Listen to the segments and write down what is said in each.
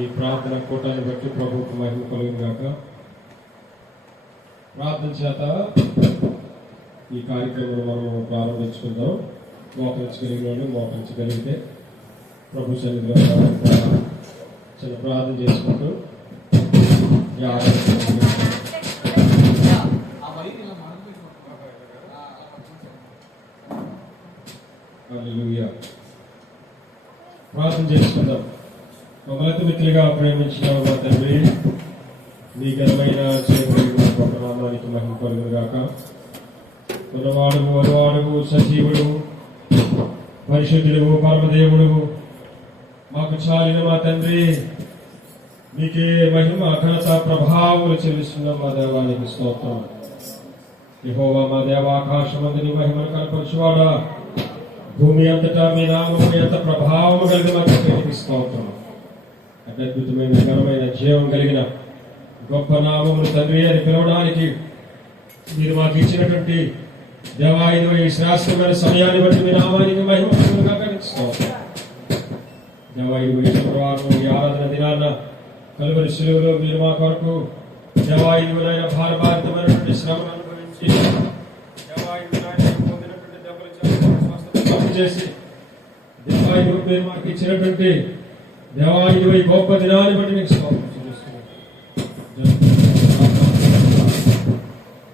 ఈ ప్రార్థన కూటాన్ని బట్టి ప్రభువుకు మహిమ కలుగును గాక. ప్రార్థన చేత ఈ కార్యక్రమం మనం ప్రారంభించుకుందాం. మోకరించగలిగితే ప్రభు సన్నిధిలో చిన్న ప్రార్థన చేసుకుంటూ ప్రార్థన చేసుకుందాం. మమ్మల్ని మిత్రులుగా ప్రేమించిన మా తండ్రి, మీ ఘనమైన నామానికి మహిమ కలుగును గాక. ఉన్నవాడువు, అనువాడువు, సజీవుడు, పరిశుద్ధుడు, పరమదేవుడు, మాకు చాలిన మా తండ్రి, మీకే మహిమ ఘనత ప్రభావములు చెల్లిస్తున్న మా దేవానికి స్తోత్రం. యెహోవా మా దేవ, ఆకాశమందుని మహిమను కనపరచువాడా, భూమి అంతటా మీ నామము ఎంత ప్రభావము కలిగిన మా తండ్రికి స్తోత్రం. అద్భుతమైన ఘనమైన జీవం కలిగిన గొప్ప నామమును తండ్రి అని పిలవడానికి మీరు మాకు ఇచ్చినటువంటి దేవా, ఈ శ్రేష్టమైన సమయాన్ని బట్టి మీ నామానికి మహిమ స్తోత్రం. దేవా, ఈ శుక్రవారం ఈ ఆరాధన దినాన్న కలువరి శిలువలో మీరు మా కొరకు దేవా, ఇదివరైన భారభారితమైనటువంటి శ్రమను అనుభవించి దేవా, పొందినటువంటి దెబ్బలు చేసి దేవా, మీరు మాకు ఇచ్చినటువంటి దేవా, ఈ గొప్ప దినాన్ని బట్టి మీకు స్తోత్రం చెల్లిస్తున్నాను.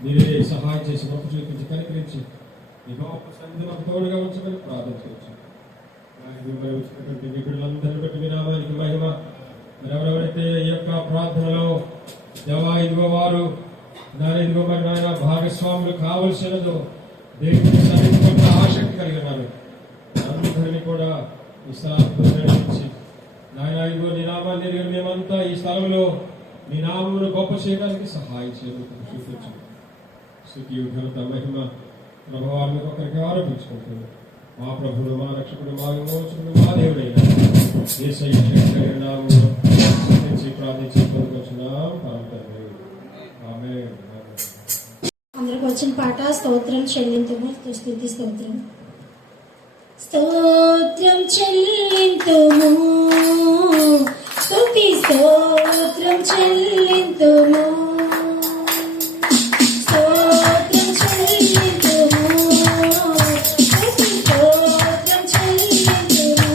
మీరే సహాయం చేసి గొప్ప చూపించి కనికరించి ఈ గొప్ప సన్నిధిని మాకు తోడుగా ఉంచమని ప్రార్థించవచ్చు. బిడ్డలందరినీ బట్టి మీ నామానికి మహిమ. ఎవరెవరైతే ఈ యొక్క ప్రార్థనలో దేవా, ఇదిగో వారు ఇదిగో మరి నాయన భాగస్వాములు కావలసినదో దేవుని సన్నిధి పట్ల ఆసక్తి కలిగినారు. అందరినీ కూడా ఈ స్థలాన్ని నడిపించి నాయన ఇదిగో నీ నామాన్ని ఎరిగిన మేమంతా ఈ స్థలంలో నీ నామమును గొప్ప చేయడానికి సహాయం చేయడానికి చూపించు. స్థుతి, ఘనత, మహిమ ప్రభావాన్ని ఒకరికి ఆరోపించుకుంటుంది. మా ప్రభుడు, మా రక్షకుడు, మా విమోచకుడు, మా దేవుడైన యేసయ్య శక్తి నామములో ప్రార్థించి పొందుకొచ్చున్నాం పరమ తండ్రి. ఆమేన్. అందరికి వచ్చిన పాట స్తోత్రం చెల్లింతుము. స్తుతి స్తోత్రం. స్తోత్రం చెల్లింతుము, స్తుతి స్తోత్రం చెల్లింతుము, స్తోత్రం చెల్లింతుము, స్తుతి స్తోత్రం చెల్లింతుము.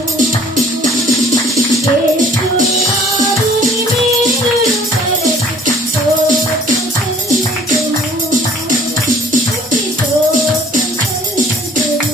యేసుని నామముని మేలులు తలచి స్తోత్రం చెల్లింతుము, స్తుతి స్తోత్రం చెల్లింతుము.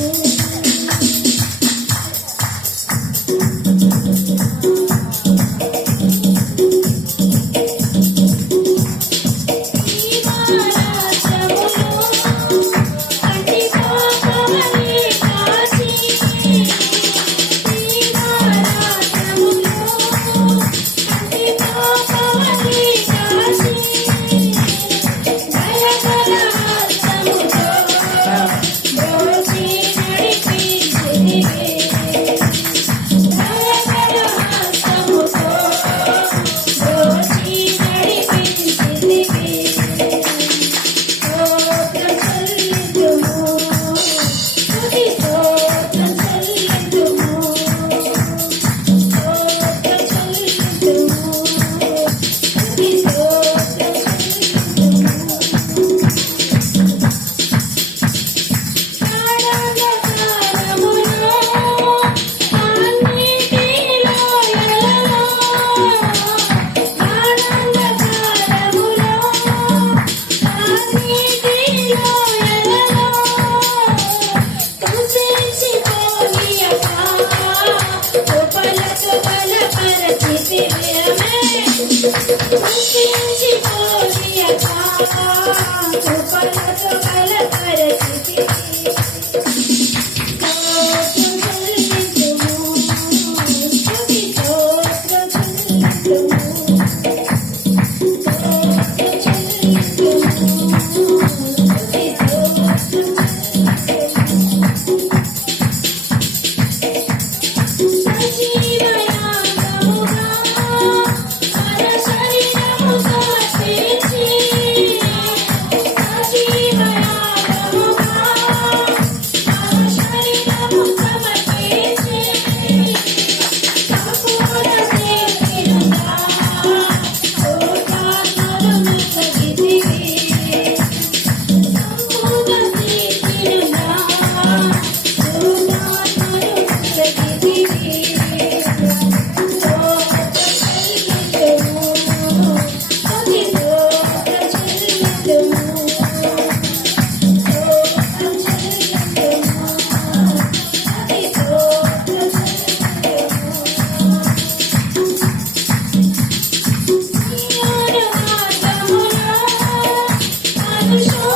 Yeah.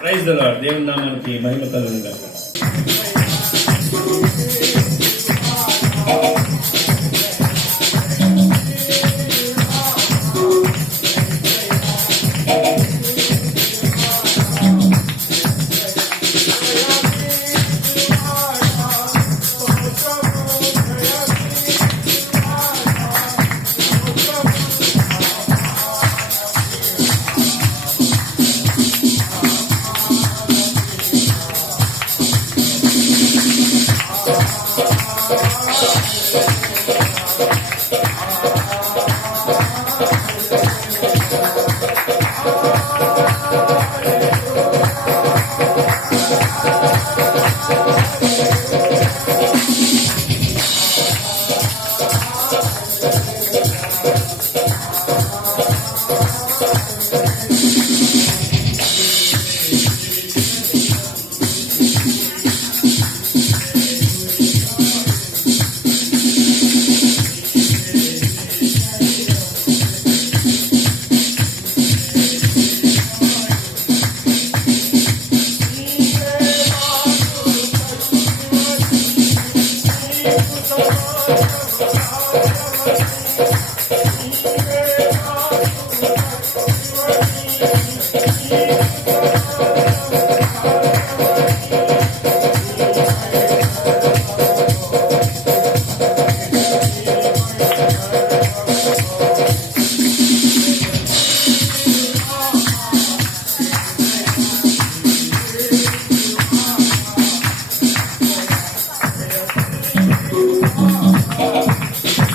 Praise the Lord. దేవుని నామానికి మహిమ కలుగును గాక.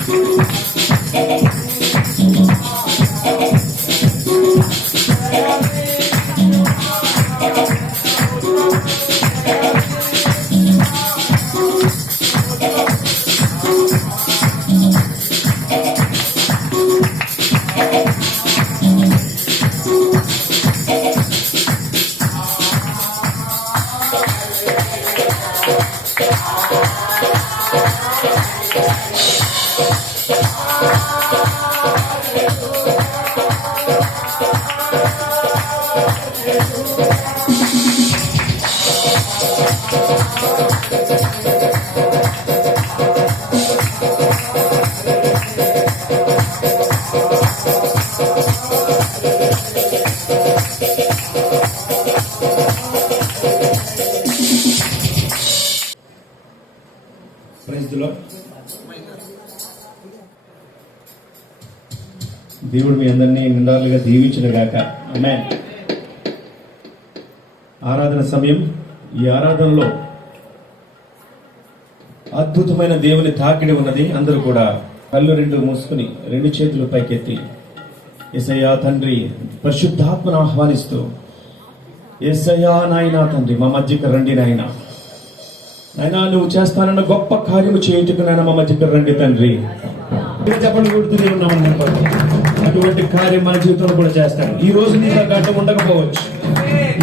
Thank you. దేవుడు మీ అందరినీ నిండాలుగా దీవించిన గాక. ఆమేన్. ఆరాధన సమయం. ఈ ఆరాధనలో అద్భుతమైన దేవుని తాకిడి ఉన్నది. అందరూ కూడా కళ్ళు రెండు మూసుకుని రెండు చేతులు పైకెత్తి యేసయ్యా తండ్రి పరిశుద్ధాత్మను ఆహ్వానిస్తూ, యేసయ్యా నాయనా తండ్రి మా మధ్యకి రండి నాయనా. నాయనా నువ్వు చేస్తానన్న గొప్ప కార్యము చేయుటకు నాయన మా మధ్యకి రండి తండ్రి. చెప్పండి కొడుతూనే ఉన్నామని అటువంటి కార్యం మన జీవితంలో కూడా చేస్తాను. ఈ రోజు నీకు గడ్డం ఉండకపోవచ్చు,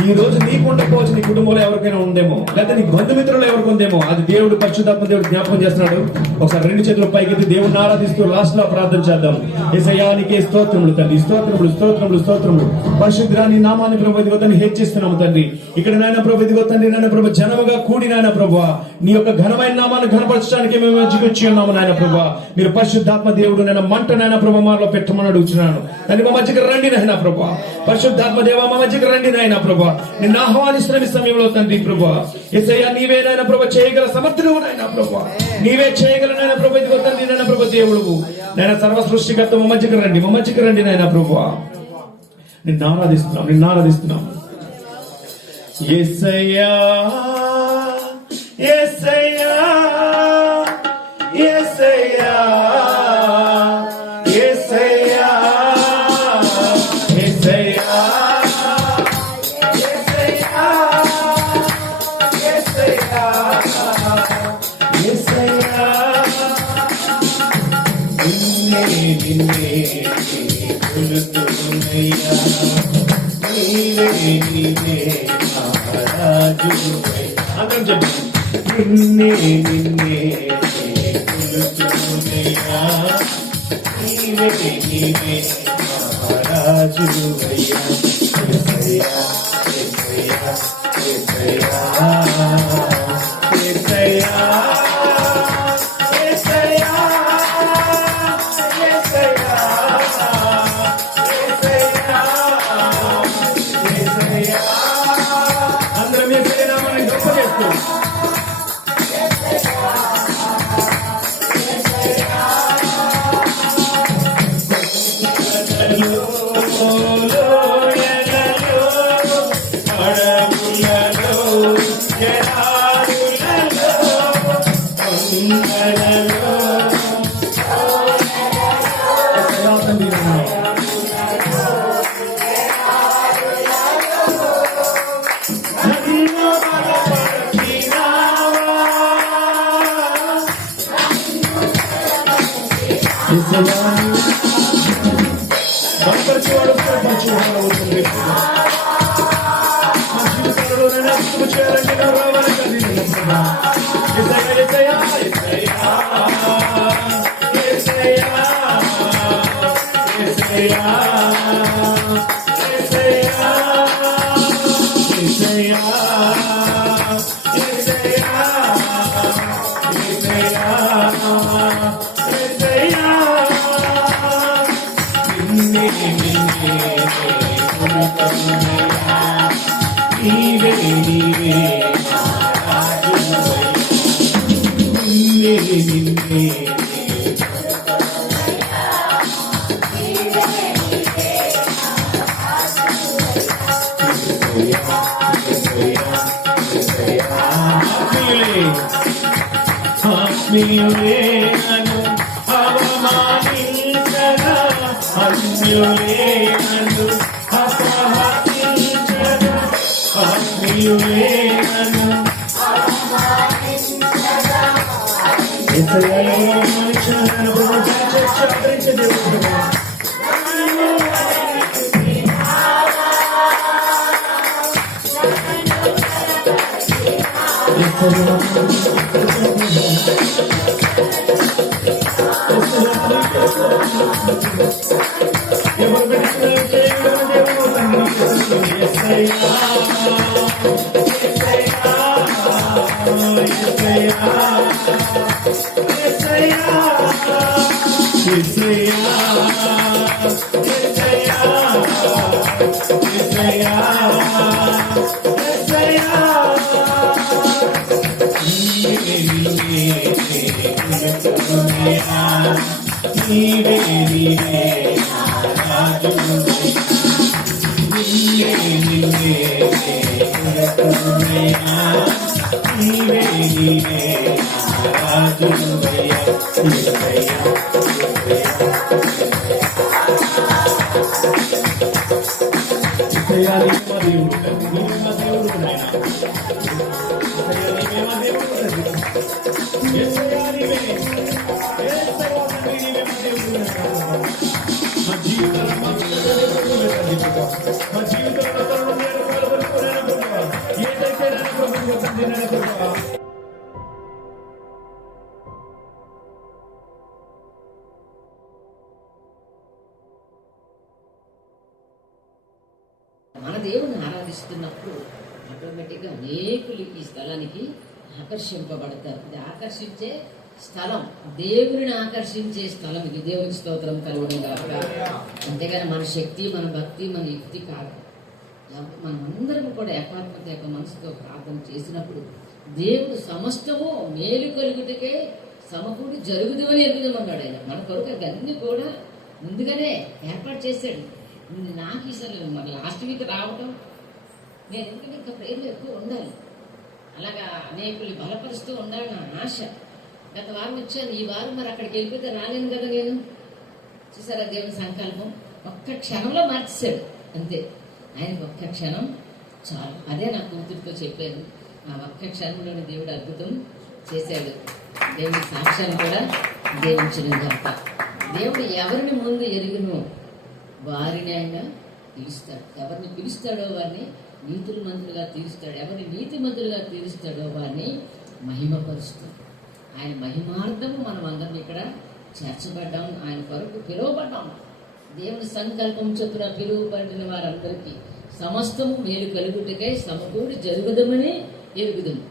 ఈ రోజు నీకు ఉండకపోవచ్చు, నీ కుటుంబంలో ఎవరికైనా ఉందేమో, లేదా నీ బంధుమిత్రులు ఎవరికి ఉందేమో. అది దేవుడు పరిశుద్ధాత్మ దేవుడు జ్ఞాపకం చేస్తున్నాడు. ఒకసారి రెండు చేతులు పైకెత్తి దేవుడిని ఆరాధిస్తూ లాస్ట్ లో ప్రార్థన చేద్దాం. యేసయ్యా నీకే స్తోత్రములు తండ్రి, స్తోత్రములు స్తోత్రములు స్తోత్రములు. పరిశుద్ధాన్ని నామాన్ని ప్రభు ఇదిగోతని హెచ్చిస్తున్నాము తండ్రి. ఇక్కడ నాయన ప్రభు ఇదిగో తండ్రి నాయన ప్రభు జనముగా కూడి నాయన ప్రభు నీ యొక్క ఘనమైన నామాన్ని ఘనపరచడానికి మేము మధ్యకొచ్చి ఉన్నాము నాయన ప్రభు. మీరు పరిశుద్ధాత్మ దేవుడు నేను మంట నాయన ప్రభు మాలో పెట్టమని అడుగుతున్నాను. తండ్రి మా మధ్యకి రండి నాయన ప్రభు. పరిశుద్ధాత్మ దేవ మా మధ్యకి రండి నాయన ప్రభు. నిన్ను ఆహ్వానిస్తున్న సమయంలో తండ్రి ప్రభు యేసయ్యా నీవే నాయన ప్రభు చేయగల సమర్థుడు నాయన ప్రభు. నీవే చేయగల నాయన ప్రభు ఇదిగో తండ్రి నాయన ప్రభు దేవుడు నాయన సర్వ సృష్టికర్త మా మధ్యకి రండి, మా మధ్యకి రండి నాయన ప్రభు. నిన్ను ఆరాధిస్తున్నాం, నిన్ను ఆరాధిస్తున్నాం. యేసయ్యా యేసయ్యా యేసయ్యా యేసయ్యా యేసయ్యా యేసయ్యా నిన్నే కొలుతున్నయ్యా, నీవే నీవే మహారాజువయ్యా. అందరం చెప్పండి. నిన్నే కొలుతున్నయ్యా, నీవే నీవే మహారాజువయ్యా. యేసయ్యా యేసయ్యా యేసయ్యా యేసయ్యా మన దేవుని ఆరాధిస్తున్నప్పుడు ఆటోమేటిక్గా అనేకులు ఈ స్థలానికి ఆకర్షింపబడతారు. ఇది ఆకర్షించే స్థలం, దేవుని ఆకర్షించే స్థలం. ఇది దేవుని స్తోత్రం కలుగునుగాక. అంతేగాని మన శక్తి, మన భక్తి, మన యుక్తి కాదు. మనమందరం కూడా ఏకాత్మత యొక్క మనసుతో ప్రార్థన చేసినప్పుడు దేవుడు సమస్తము మేలు కలుగుటకే సమకూడి జరుగుదు అని ఎరుగుదమన్నాడు. ఆయన మన కొరకు అన్ని కూడా ముందుగానే ఏర్పాటు చేశాడు. నాకు ఈసారి మరి లాస్ట్ వీక్ రావటం, నేను ఎందుకంటే ఇంకా ప్రేమ ఎక్కువ ఉండాలి, అలాగా అనేకులు బలపరుస్తూ ఉండాలి నా ఆశ. గత వారం వచ్చాను, ఈ వారం మరి అక్కడికి వెళ్ళిపోతే రాలేను కదా నేను. చూసారా దేవుని సంకల్పం ఒక్క క్షణంలో మార్చేశాడు అంతే. ఆయనకు ఒక్క క్షణం చాలు. అదే నా కూతురితో చెప్పాను. ఆ ఒక్క క్షణంలోని దేవుడు అద్భుతం చేశాడు. దేవుని సాక్ష్యాన్ని కూడా దేవుని గొప్ప. దేవుడు ఎవరిని ముందు ఎరుగును వారిని ఆయన పిలుస్తాడు. ఎవరిని పిలుస్తాడో వారిని నీతుల మంత్రులుగా తీరుస్తాడు. ఎవరిని నీతి మంత్రులుగా తీరుస్తాడో వారిని మహిమపరుస్తాడు. ఆయన మహిమార్థము మనం అందరం ఇక్కడ చేర్చబడ్డాం. ఆయన కొరకు పిలువబడ్డాం. దేవుని సంకల్పం చొప్పున పిలువబడిన వారందరికీ సమస్తము మేలు కలుగుటకై సమకూడి జరుగుదమని ఎరుగుదము.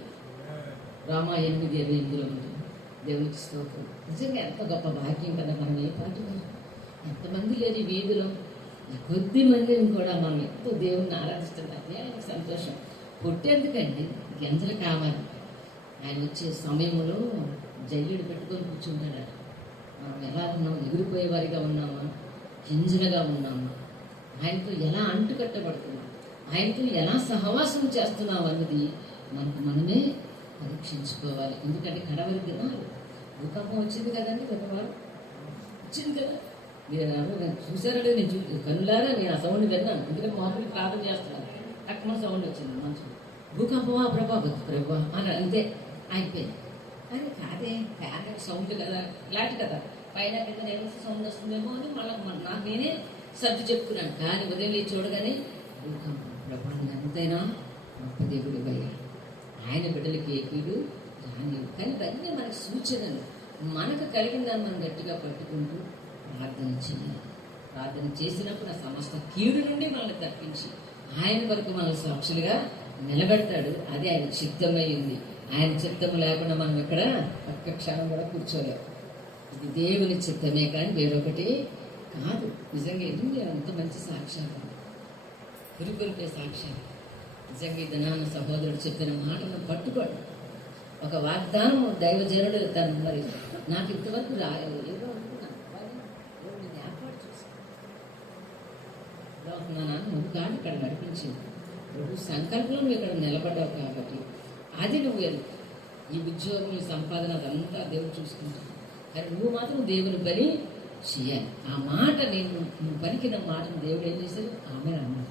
రామా 8:28 ఉంటుంది. దేవునికి స్తోత్రం. నిజంగా ఎంత గొప్ప భాగ్యం కదా. మనం ఏ పాటు ఎంతమంది లేరు ఈ వీధిలో, కొద్ది మందిని కూడా మనం ఎంతో దేవుణ్ణి ఆరాధిస్తుంది. అదే ఆయనకు సంతోషం. పుట్టేందుకండి గింజలు కావాలి. ఆయన వచ్చే సమయంలో జల్లుడు పెట్టుకొని కూర్చుంటాడట. మనం ఎలా ఉన్నాం, ఎగిరిపోయే వారిగా ఉన్నామా, గింజలుగా ఉన్నామా, ఆయనతో ఎలా అంటుకట్టబడుతున్నాం, ఆయనతో ఎలా సహవాసం చేస్తున్నాం అన్నది మనకు మనమే పరీక్షించుకోవాలి. ఎందుకంటే కడవరి దినాలు భూకంపం వచ్చింది కదండి, గత వారం వచ్చింది కదా. మీరు చూసారంటే నేను కనులారా నేను ఆ సౌండ్ విన్నాను. ఎందుకంటే మామూలు ప్రార్థన చేస్తున్నాను, తక్కువ సౌండ్ వచ్చింది మనసులో. భూకంపమా ప్రభా అని అంతే అయిపోయింది. అది కాదే, ఫ్యాన్ సౌండ్ కదా, ఫ్లాట్ కదా, పైన కింద సౌండ్ వస్తుందేమో అని మళ్ళీ నాకు నేనే సర్ది చెప్తున్నాను. కానీ ఉదయం లేచి చూడగానే భూకంపం. ప్రభా ఎంతైనా గొప్ప దేవుడు అయ్యా. ఆయన బిడ్డలకి ఏపీడు రాని. కానీ ఇవన్నీ మనకు సూచనలు. మనకు కలిగిందని మనం గట్టిగా పట్టుకుంటూ ప్రార్థన చేయాలి. ప్రార్థన చేసినప్పుడు ఆ సమస్త కీడు నుండి మనల్ని తప్పించి ఆయన వరకు మనల్ని సాక్షులుగా నిలబెడతాడు. అది ఆయన చిత్తమైంది. ఆయన చిత్తము లేకుండా మనం ఇక్కడ ఒక్క క్షణం కూడా కూర్చోలేము. ఇది దేవుని చిత్తమే కానీ వేరొకటి కాదు. నిజంగా ఎన్ని అంత మంచి సాక్ష్యాలు, పురికొల్పే సాక్ష్యాలు. నిజంగా ఇది నాన్న సహోదరుడు చెప్పిన మాటను పట్టుకోండి. ఒక వాగ్దానం దైవజనుడు తను మరి నాకు ఇంతవరకు రాలేదు, ఏదో అనుకున్నాను, నేను ఏర్పాటు చేసుకున్నాను. నువ్వు కానీ ఇక్కడ నడిపించింది, నువ్వు సంకల్పంలో నువ్వు ఇక్కడ నిలబడ్డావు కాబట్టి అది నువ్వు ఈ ఉద్యోగం, ఈ సంపాదన అదంతా దేవుడు చూసుకుంటావు. కానీ నువ్వు మాత్రం దేవుని పని చేయాలి. ఆ మాట నువ్వు పలికిన మాటను దేవుడు ఏం చేశారు? ఆమె అన్నారు.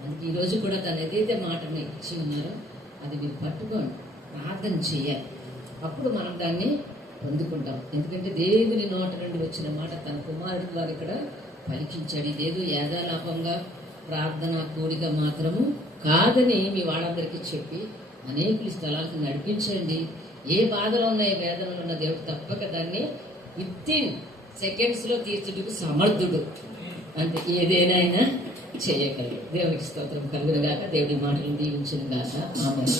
మనకి ఈరోజు కూడా తను ఏదైతే మాటను ఇచ్చి ఉన్నారో అది మీరు పట్టుకోండి, ప్రార్థన చేయాలి. అప్పుడు మనం దాన్ని పొందుకుంటాం. ఎందుకంటే దేవుని నోట నుండి వచ్చిన మాట తన కుమారుడి ద్వారా ఇక్కడ పలికించాడు. ఇదేదో యాదాలాపంగా ప్రార్థన కూడిక మాత్రము కాదని మీ వాళ్ళందరికీ చెప్పి అనేక స్థలాలకు నడిపించండి. ఏ బాధలో ఉన్న, ఏ వేదనలో ఉన్న దేవుడు తప్పక దాన్ని వితిన్ సెకండ్స్లో తీర్చుటకు సమర్థుడు. అంటే ఏదైనా చేయగలరు. దేవునికి స్తోత్రం కలుగును గాక. దేవుడి మాటలు దీవించును గాక. ఆమేన్.